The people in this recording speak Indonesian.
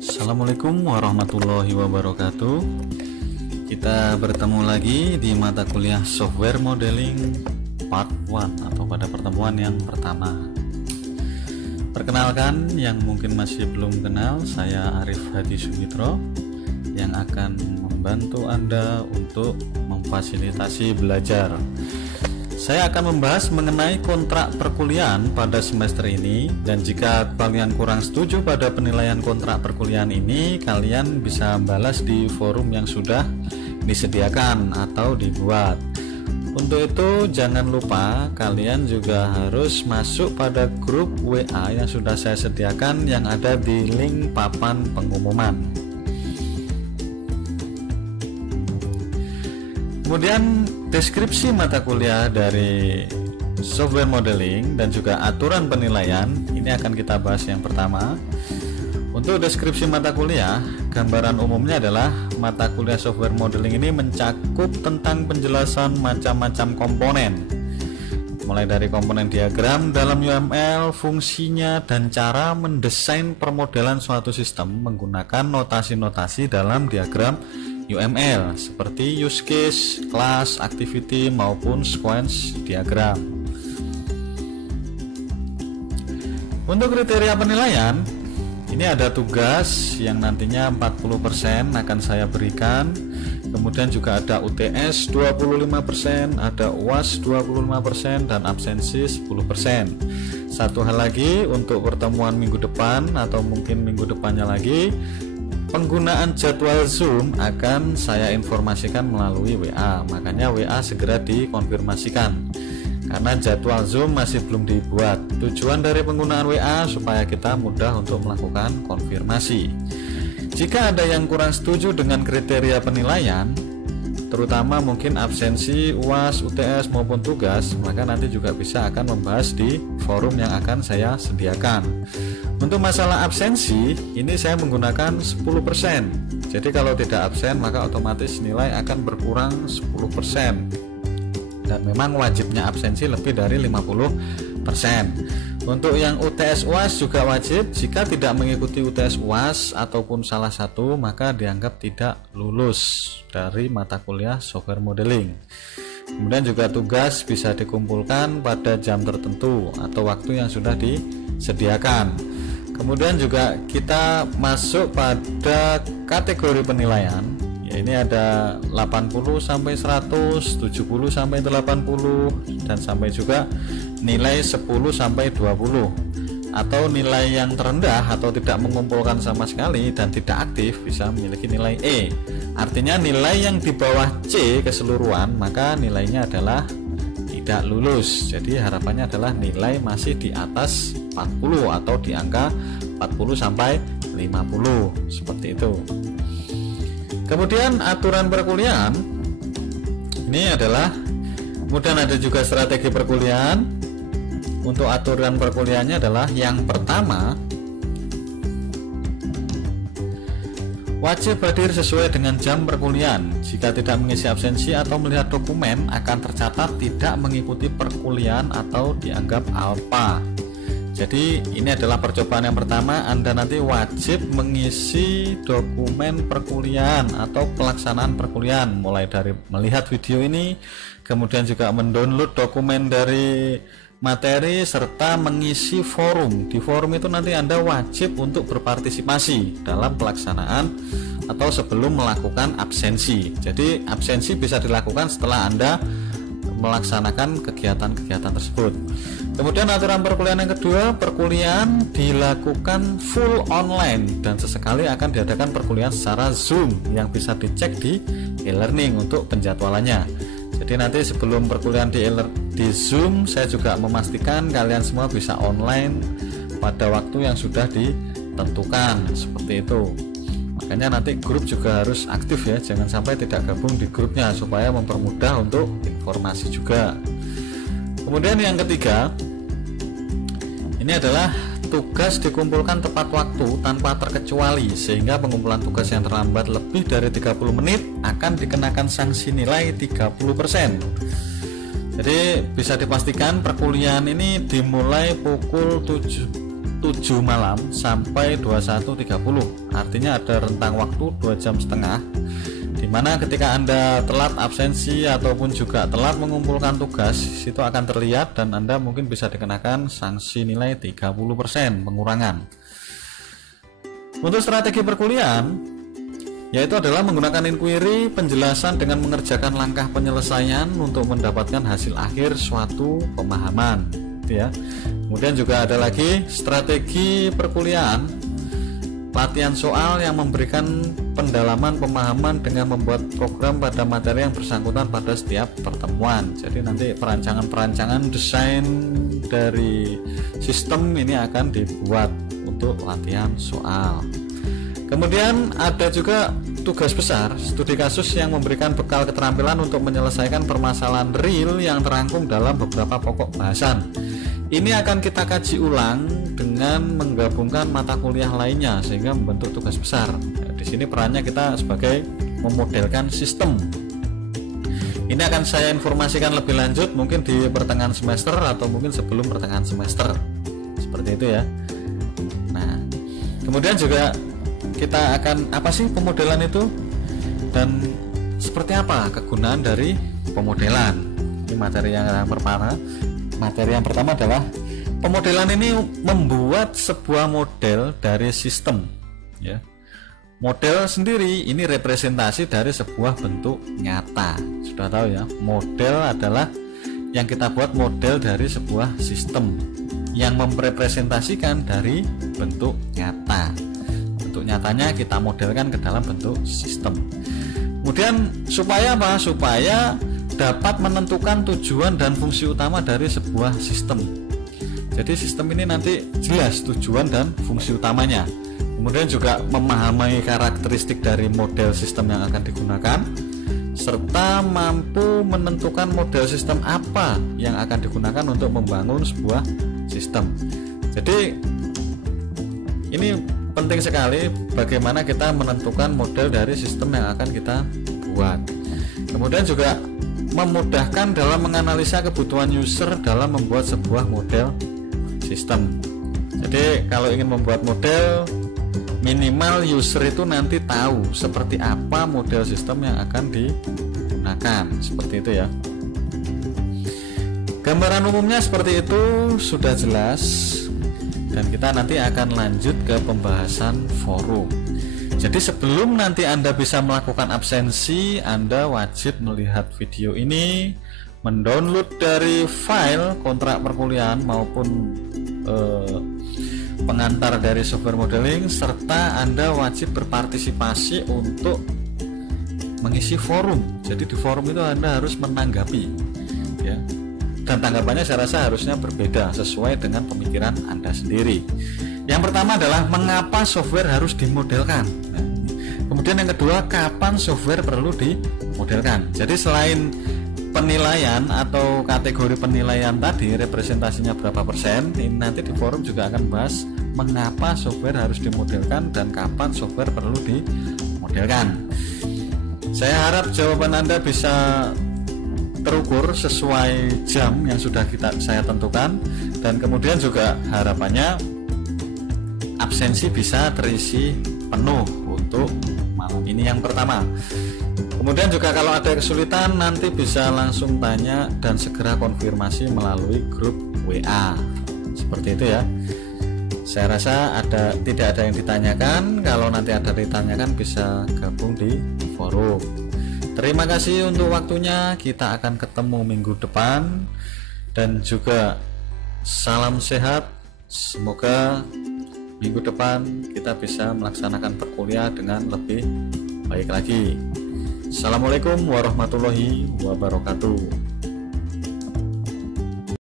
Assalamualaikum warahmatullahi wabarakatuh. Kita bertemu lagi di mata kuliah Software Modeling Part 1 atau pada pertemuan yang pertama. Perkenalkan yang mungkin masih belum kenal, saya Arif Hadi Sumitro yang akan membantu Anda untuk memfasilitasi belajar. Saya akan membahas mengenai kontrak perkuliahan pada semester ini, dan jika kalian kurang setuju pada penilaian kontrak perkuliahan ini, kalian bisa balas di forum yang sudah disediakan atau dibuat. Untuk itu jangan lupa kalian juga harus masuk pada grup WA yang sudah saya sediakan yang ada di link papan pengumuman. Kemudian deskripsi mata kuliah dari software modeling dan juga aturan penilaian ini akan kita bahas yang pertama. Untuk deskripsi mata kuliah, gambaran umumnya adalah mata kuliah software modeling ini mencakup tentang penjelasan macam-macam komponen, mulai dari komponen diagram dalam UML, fungsinya, dan cara mendesain permodelan suatu sistem menggunakan notasi-notasi dalam diagram UML seperti use case, class, activity, maupun sequence diagram. Untuk kriteria penilaian, ini ada tugas yang nantinya 40% akan saya berikan. Kemudian juga ada UTS 25%, ada UAS 25%, dan absensi 10%. Satu hal lagi, untuk pertemuan minggu depan atau mungkin minggu depannya lagi, penggunaan jadwal Zoom akan saya informasikan melalui WA, makanya WA segera dikonfirmasikan karena jadwal Zoom masih belum dibuat. Tujuan dari penggunaan WA supaya kita mudah untuk melakukan konfirmasi. Jika ada yang kurang setuju dengan kriteria penilaian, terutama mungkin absensi, UAS, UTS maupun tugas, maka nanti juga bisa akan membahas di forum yang akan saya sediakan. Untuk masalah absensi, ini saya menggunakan 10%. Jadi kalau tidak absen maka otomatis nilai akan berkurang 10%. Dan memang wajibnya absensi lebih dari 50%. Untuk yang UTS UAS juga wajib. Jika tidak mengikuti UTS UAS ataupun salah satu, maka dianggap tidak lulus dari mata kuliah software modeling. Kemudian juga tugas bisa dikumpulkan pada jam tertentu atau waktu yang sudah disediakan. Kemudian juga kita masuk pada kategori penilaian. Ya, ini ada 80 sampai 100, 70 sampai 80, dan sampai juga nilai 10 sampai 20. Atau nilai yang terendah atau tidak mengumpulkan sama sekali dan tidak aktif bisa memiliki nilai E. Artinya nilai yang di bawah C keseluruhan maka nilainya adalah tidak lulus. Jadi harapannya adalah nilai masih di atas 40 atau di angka 40 sampai 50 seperti itu. Kemudian aturan perkuliahan ini adalah, kemudian ada juga strategi perkuliahan. Untuk aturan perkuliahannya adalah yang pertama, wajib hadir sesuai dengan jam perkuliahan. Jika tidak mengisi absensi atau melihat dokumen akan tercatat tidak mengikuti perkuliahan atau dianggap alpa. Jadi ini adalah percobaan yang pertama. Anda nanti wajib mengisi dokumen perkuliahan atau pelaksanaan perkuliahan, mulai dari melihat video ini, kemudian juga mendownload dokumen dari materi, serta mengisi forum. Di forum itu nanti Anda wajib untuk berpartisipasi dalam pelaksanaan atau sebelum melakukan absensi. Jadi absensi bisa dilakukan setelah Anda melaksanakan kegiatan-kegiatan tersebut. Kemudian aturan perkuliahan yang kedua, perkuliahan dilakukan full online dan sesekali akan diadakan perkuliahan secara Zoom yang bisa dicek di e-learning untuk penjadwalannya. Jadi nanti sebelum perkuliahan di Zoom, saya juga memastikan kalian semua bisa online pada waktu yang sudah ditentukan, seperti itu. Makanya nanti grup juga harus aktif ya, jangan sampai tidak gabung di grupnya supaya mempermudah untuk informasi juga. Kemudian yang ketiga, ini adalah tugas dikumpulkan tepat waktu tanpa terkecuali, sehingga pengumpulan tugas yang terlambat lebih dari 30 menit akan dikenakan sanksi nilai 30%. Jadi bisa dipastikan perkuliahan ini dimulai pukul 7 malam sampai 21.30. Artinya ada rentang waktu 2 jam setengah, dimana ketika Anda telat absensi ataupun juga telat mengumpulkan tugas, itu akan terlihat dan Anda mungkin bisa dikenakan sanksi nilai 30% pengurangan. Untuk strategi perkuliahan yaitu adalah menggunakan inquiry, penjelasan dengan mengerjakan langkah penyelesaian untuk mendapatkan hasil akhir suatu pemahaman, gitu ya. Kemudian juga ada lagi strategi perkuliahan, latihan soal yang memberikan pendalaman pemahaman dengan membuat program pada materi yang bersangkutan pada setiap pertemuan. Jadi nanti perancangan desain dari sistem ini akan dibuat untuk latihan soal. Kemudian ada juga tugas besar, studi kasus yang memberikan bekal keterampilan untuk menyelesaikan permasalahan real yang terangkum dalam beberapa pokok bahasan. Ini akan kita kaji ulang dengan menggabungkan mata kuliah lainnya sehingga membentuk tugas besar. Di sini perannya kita sebagai memodelkan sistem. Ini akan saya informasikan lebih lanjut mungkin di pertengahan semester atau mungkin sebelum pertengahan semester. Seperti itu ya. Nah, kemudian juga kita akan apa sih pemodelan itu dan seperti apa kegunaan dari pemodelan. Ini materi yang pertama adalah pemodelan ini membuat sebuah model dari sistem ya. Model sendiri ini representasi dari sebuah bentuk nyata. Sudah tahu ya, model adalah yang kita buat model dari sebuah sistem yang merepresentasikan dari bentuk nyata. Bentuk nyatanya kita modelkan ke dalam bentuk sistem. Kemudian supaya apa? Supaya dapat menentukan tujuan dan fungsi utama dari sebuah sistem. Jadi sistem ini nanti jelas tujuan dan fungsi utamanya. Kemudian juga memahami karakteristik dari model sistem yang akan digunakan, serta mampu menentukan model sistem apa yang akan digunakan untuk membangun sebuah sistem. Jadi ini penting sekali bagaimana kita menentukan model dari sistem yang akan kita buat. Kemudian juga memudahkan dalam menganalisa kebutuhan user dalam membuat sebuah model sistem. Jadi kalau ingin membuat model, minimal user itu nanti tahu seperti apa model sistem yang akan digunakan. Seperti itu ya. Gambaran umumnya seperti itu sudah jelas. Dan kita nanti akan lanjut ke pembahasan forum. Jadi sebelum nanti Anda bisa melakukan absensi, Anda wajib melihat video ini, mendownload dari file kontrak perkuliahan maupun pengantar dari software modeling, serta Anda wajib berpartisipasi untuk mengisi forum. Jadi di forum itu Anda harus menanggapi ya. Dan tanggapannya saya rasa harusnya berbeda sesuai dengan pemikiran Anda sendiri. Yang pertama adalah mengapa software harus dimodelkan. Nah, kemudian yang kedua, kapan software perlu dimodelkan. Jadi selain penilaian atau kategori penilaian tadi, representasinya berapa persen, ini nanti di forum juga akan bahas mengapa software harus dimodelkan dan kapan software perlu dimodelkan. Saya harap jawaban Anda bisa terukur sesuai jam yang sudah saya tentukan, dan kemudian juga harapannya absensi bisa terisi penuh untuk malam ini yang pertama. Kemudian juga kalau ada kesulitan nanti bisa langsung tanya dan segera konfirmasi melalui grup WA. Seperti itu ya. Saya rasa tidak ada yang ditanyakan. Kalau nanti ada ditanyakan bisa gabung di forum. Terima kasih untuk waktunya. Kita akan ketemu minggu depan. Dan juga salam sehat. Semoga minggu depan kita bisa melaksanakan perkuliahan dengan lebih baik lagi. Assalamualaikum warahmatullahi wabarakatuh.